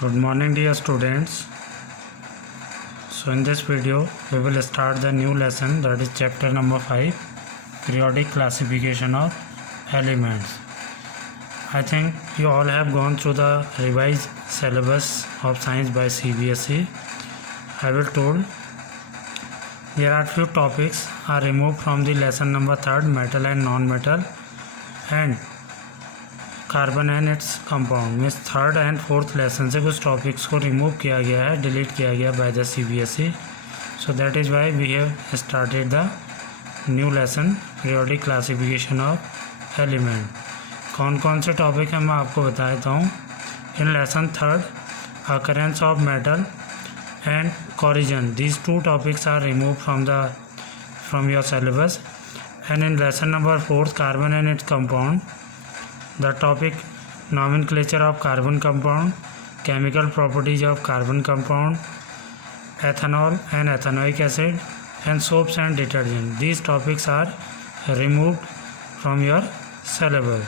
Good morning, dear students. So in this video we will start the new lesson, that is chapter number 5, periodic classification of elements. I think you all have gone through the revised syllabus of science by CBSE. I will told there are few topics are removed from the lesson number 3, metal and non-metal, and carbon and its compound means third and fourth lesson से कुछ topics को remove किया गया है, delete किया गया by the CBSE. So that is why we have started the new lesson periodic classification of element. कौन कौन से टॉपिक हैं मैं आपको बता देता हूँ. In lesson third occurrence of metal and corrosion, these two topics are remove from your syllabus. And in lesson number fourth carbon and its compound, the topic nomenclature of carbon compound, chemical properties of carbon compound, ethanol and ethanoic acid, and soaps and detergent. These topics are removed from your syllabus.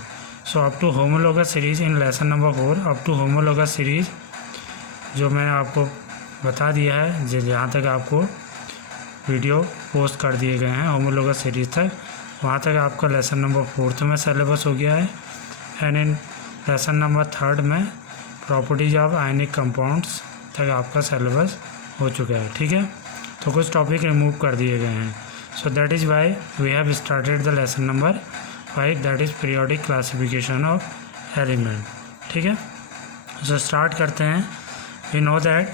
So up to homologous series in lesson number 4, up to homologous series जो मैंने आपको बता दिया है, जहाँ तक आपको video post कर दिए गए हैं होमोलोगस सीरीज़ तक, वहाँ तक आपका लेसन नंबर 4 में सिलेबस हो गया है. एंड इन लेसन नंबर 3 में प्रॉपर्टीज ऑफ आयनिक कंपाउंड्स तक आपका सिलेबस हो चुका है. ठीक है, तो कुछ टॉपिक रिमूव कर दिए गए हैं. So that is why we have started the lesson number 5, that is periodic classification of element. ठीक है, सो स्टार्ट करते हैं. We know that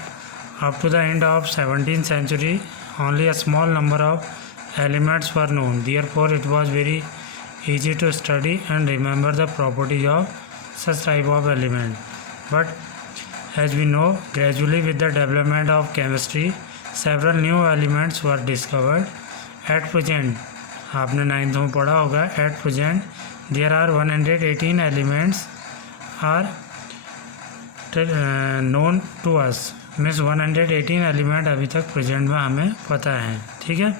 up to the end of 17th century only a small number of elements were known. Therefore it was very easy to study and remember the properties of such type of element. But as we know, gradually with the development of chemistry, several new elements were discovered. At present, आपने 9th में पढ़ा होगा, at present there are 118 elements are known to us. Means 118 element अभी तक present में हमें पता है. ठीक है,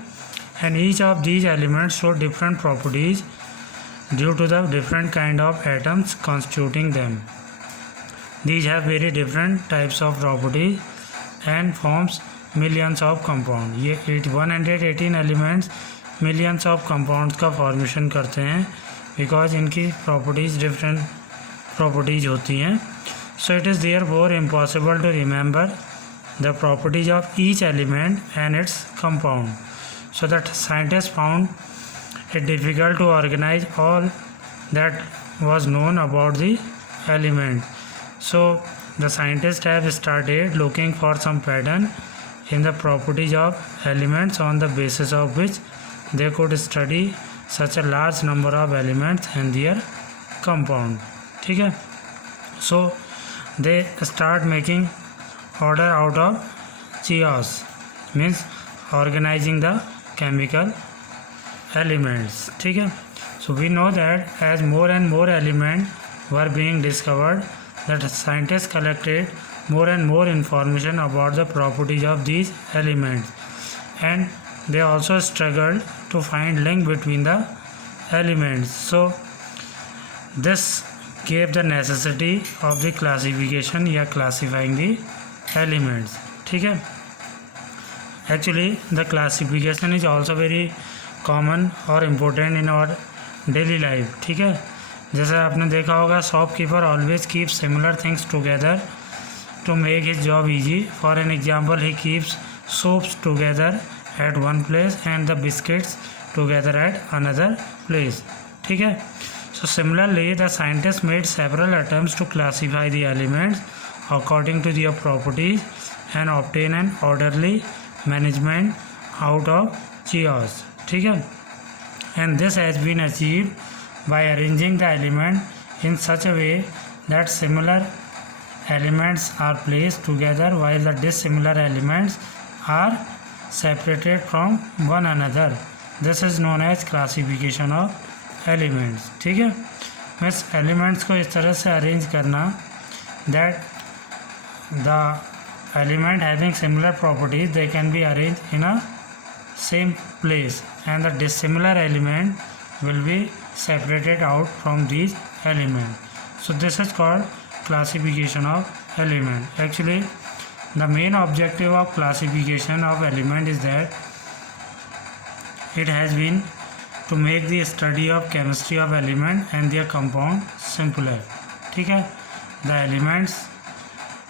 and each of these elements show different properties due to the different kind of atoms constituting them. These have very different types of properties and forms millions of compounds. ये 118 elements millions of compounds का formation करते हैं, because इनकी properties different properties होती हैं. So it is therefore impossible to remember the properties of each element and its compound. So that scientists found it difficult to organize all that was known about the element. So the scientists have started looking for some pattern in the properties of elements on the basis of which they could study such a large number of elements and their compound. ठीक है, so they start making order out of chaos, means organizing the chemical elements. ठीक है, so we know that as more and more elements were being discovered, that scientists collected more and more information about the properties of these elements, and they also struggled to find link between the elements. So this gave the necessity of the classification या classifying the elements. ठीक है, actually the classification is also very common और important in our daily life. ठीक है, जैसे आपने देखा होगा, shopkeeper always keep similar things together to make his job easy. For an example, he keeps soaps together at one place and the biscuits together at another place. ठीक है, so similarly the scientist made several attempts to classify the elements according to their properties and obtain an orderly management out of chaos. ठीक है, and this has been achieved by arranging the element in such a way that similar elements are placed together while the dissimilar elements are separated from one another. This is known as classification of elements. ठीक है, means elements को इस तरह से arrange करना that the element having similar properties they can be arrange in a same place and the dissimilar element will be separated out from these elements. So this is called classification of element. Actually, the main objective of classification of element is that it has been to make the study of chemistry of element and their compound simpler. ठीक है, the elements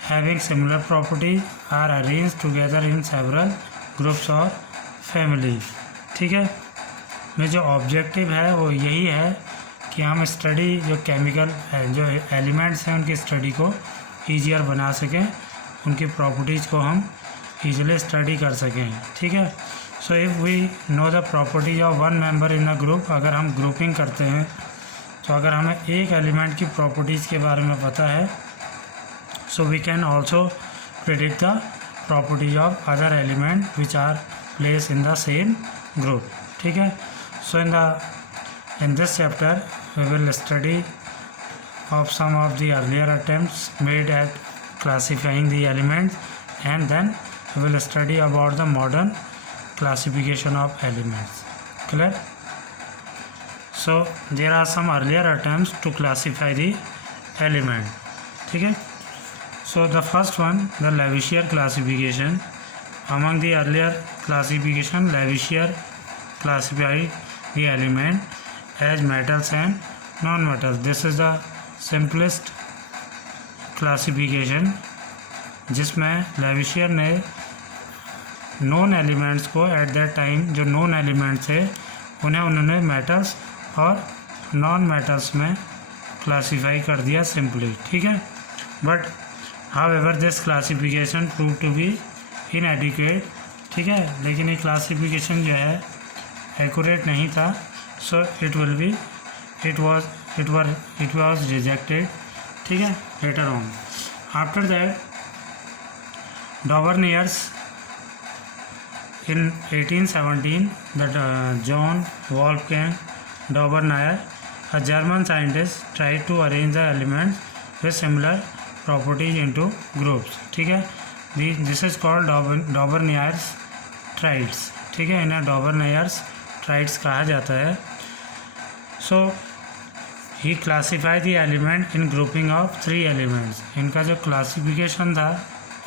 having similar properties are arranged together in several groups or families. ठीक है, में जो objective है वो यही है कि हम स्टडी जो केमिकल जो एलिमेंट्स हैं उनकी स्टडी को ईजियर बना सकें, उनकी प्रॉपर्टीज़ को हम ईजिली स्टडी कर सकें. ठीक है, so if we know the properties of one member in a group, अगर हम ग्रुपिंग करते हैं तो अगर हमें एक एलिमेंट की प्रॉपर्टीज़ के बारे में पता है, so we can also predict the properties of other element which are place in the same group. ठीक है, सो in this chapter we will study of some of the earlier attempts made at classifying the elements, and then we will study about the modern classification of elements. Clear? So there are some earlier attempts to classify the element. ठीक है, so the first one, the Lavoisier classification. Among the earlier classification, Lavoisier classified the element as metals and non-metals. This is the simplest classification, जिसमें लेविशियर ने non elements को at that time जो non elements थे उन्होंने metals और non metals में classify कर दिया सिंपली. ठीक है, but however this classification prove to be inadequate. ठीक है, लेकिन ये क्लासिफिकेशन जो है एक्यूरेट नहीं था. So it was rejected. ठीक है, later on. After that, Dauvergners in 1817, that John Wolfgang Dauvergne, a German scientist, tried to arrange the elements with similar properties into groups. ठीक है, this is called Dauvergners triads. ठीक है, इन्हें Dauvergners triads कहा जाता है. So he classified the element in grouping of 3 elements. इनका जो क्लासिफिकेशन था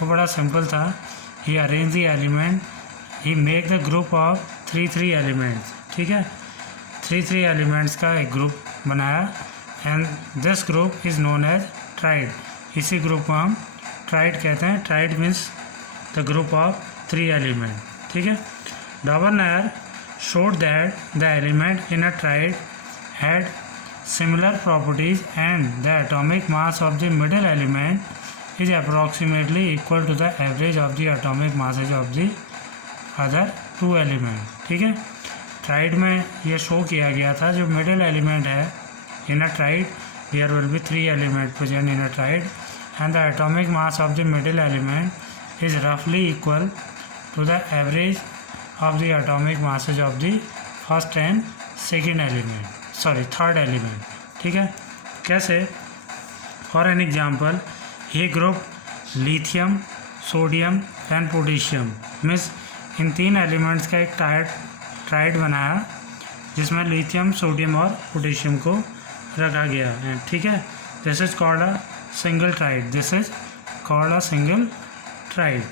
वो बड़ा सिंपल था. He arranged the element, he make the group of 3 elements. ठीक है, 3 elements का एक ग्रुप बनाया, and this group is known as triad. इसी ग्रुप को हम triad कहते हैं. Triad means the group of 3 elements. ठीक है, Dauvergne showed that the element in a triad had similar properties and the atomic mass of the middle element is approximately equal to the average of the atomic masses of the other 2 elements. ठीक है, tried में ये show किया गया था जो middle element है in a triad, there will be 3 element present in a triad, and the atomic mass of the middle element is रफली equal to the average of the atomic masses of the first and second element, third element. ठीक है, कैसे? For an example, ये group lithium, sodium and potassium means in 3 elements का एक tried बनाया जिसमें lithium, sodium और पोटेशियम को रखा गया है. ठीक है, this is called a single triad. This is called a single triad,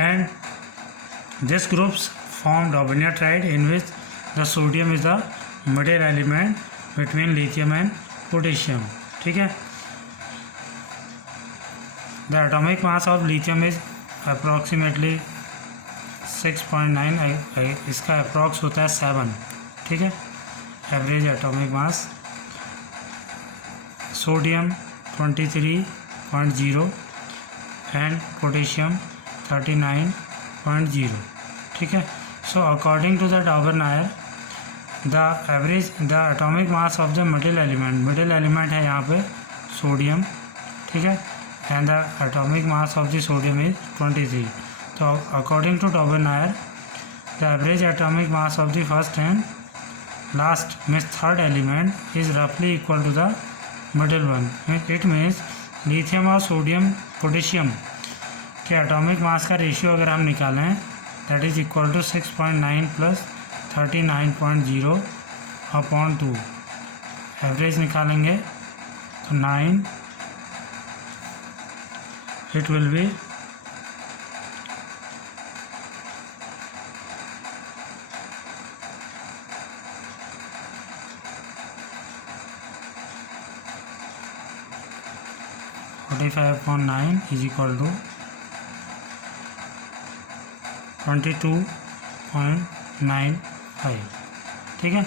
and this groups form Dauvergne triad in which the sodium is the middle element between lithium and potassium. ठीक है, the atomic mass of lithium is approximately 6.9, इसका approx होता है 7. ठीक है, average atomic mass. Sodium 23.0 and potassium 39.0. ठीक है, so according to the Dauvergne the atomic mass of the middle element है यहाँ पे सोडियम. ठीक है, and the atomic mass of the sodium is 23. तो according to Dauvergne the average atomic mass of the first and last means third element is रफली equal to the middle one. It means lithium और sodium potassium के atomic mass का ratio अगर हम निकालें that is equal to 6.9 plus 39.0 upon 2. Average निकालेंगे तो 9 it will be 45.9 is equal to 22.95. ठीक है,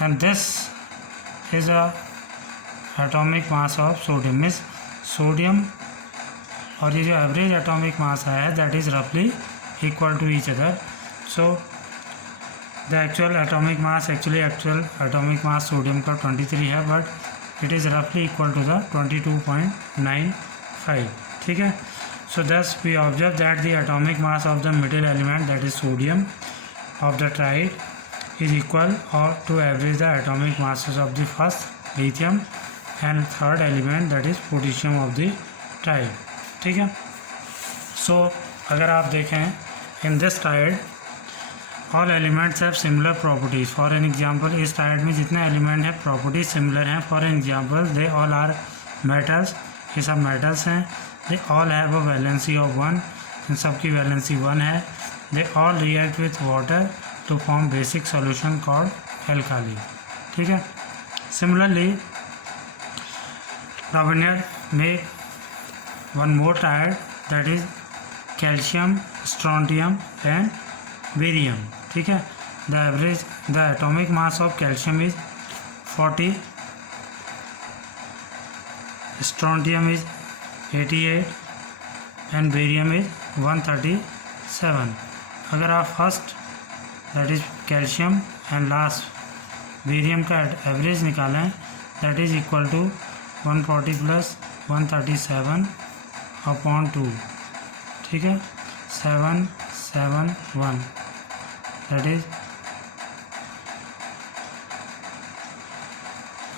and this is a atomic mass of sodium. Means sodium और ये जो एवरेज एटॉमिक मास आया है दैट इज़ रफली equal to each other. So the actual atomic mass sodium का 23 है, बट इट इज़ रफली इक्वल टू द 22.95. ठीक है. So thus we observe that the atomic mass of the middle element, that is sodium, of the triad is equal or to average the atomic masses of the first lithium and third element, that is potassium of the triad. ठीक है. So अगर आप देखें in this triad all elements have similar properties. For an example, इस triad में जितने element हैं properties similar हैं. For an example, they all are metals. ये सब metals हैं. They all have a valency of 1. इन सब की valency 1 है. They all react with water to form basic solution called alkali. ठीक है. Similarly, Raviner made one more triad, that is calcium, strontium and barium. ठीक है. The atomic mass of calcium is 40, strontium is 88 and barium is 137. अगर आप first that is calcium and last barium का average निकालें that is equal to 140 plus 137/2. ठीक है. 771 दैट इज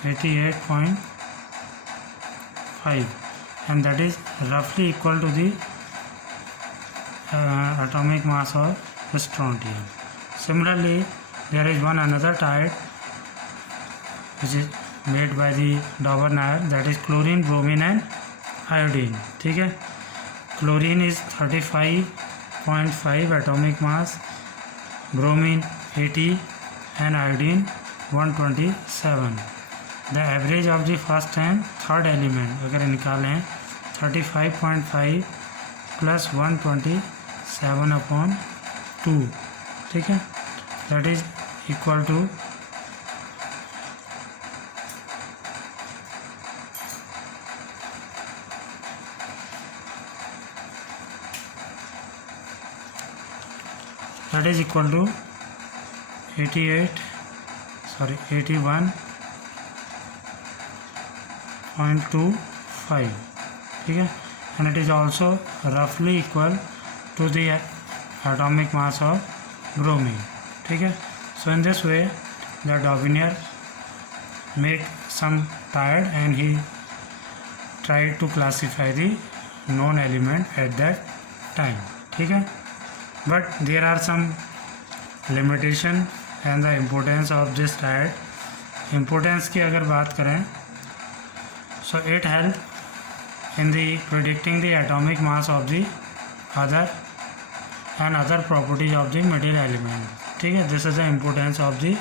88.5 and that is roughly equal to the atomic mass of strontium. Similarly, there is another triad which is made by the Dauber-Nair, that is chlorine, bromine and iodine. ठीक है. Chlorine is 35.5 atomic mass, bromine 80 and iodine 127. The average of the first and third element अगर निकालें 35.5 plus 127/2. ठीक है. That is equal to 81.25. ठीक है. and it is also roughly equal to the atomic mass of bromine. ठीक है. so in this way the Dauber-Nair make some triad and he tried to classify the known element at that time. ठीक है. but there are some limitation and the importance of this triad. importance की अगर बात करें so it help in the predicting the atomic mass of the other properties of the middle element. ठीक है. this is the importance of the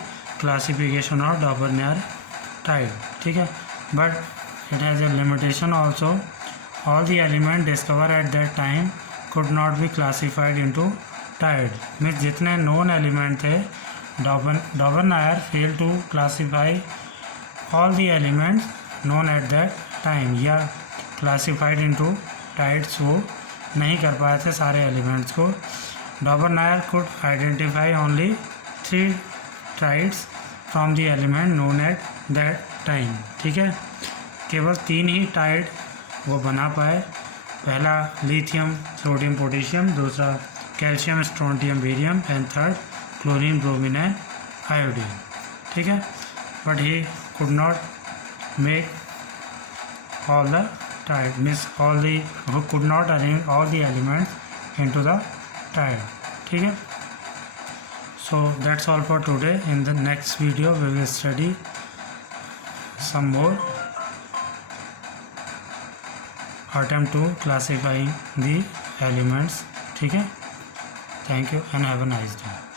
classification of Dauber-Nair triad. ठीक है. but it has a limitation also. all the elements discovered at that time could not be classified into triad. means जितने known element थे Dauber-Nair failed to classify all the elements known at that time, या classified into tides वो नहीं कर पाए थे सारे elements को. Dauber-Nair could identify only 3 triads from the element known at that time. ठीक है. केवल 3 ही टाइड वो बना पाए. पहला लिथियम, सोडियम, पोटेशियम, दूसरा calcium, strontium, barium and third chlorine, bromine and iodine. ठीक है. But he could not make all the triad, means who could not arrange all the elements into the triad. ठीक है. so that's all for today. in the next video we will study some more attempt to classifying the elements. ठीक है, thank you and have a nice day.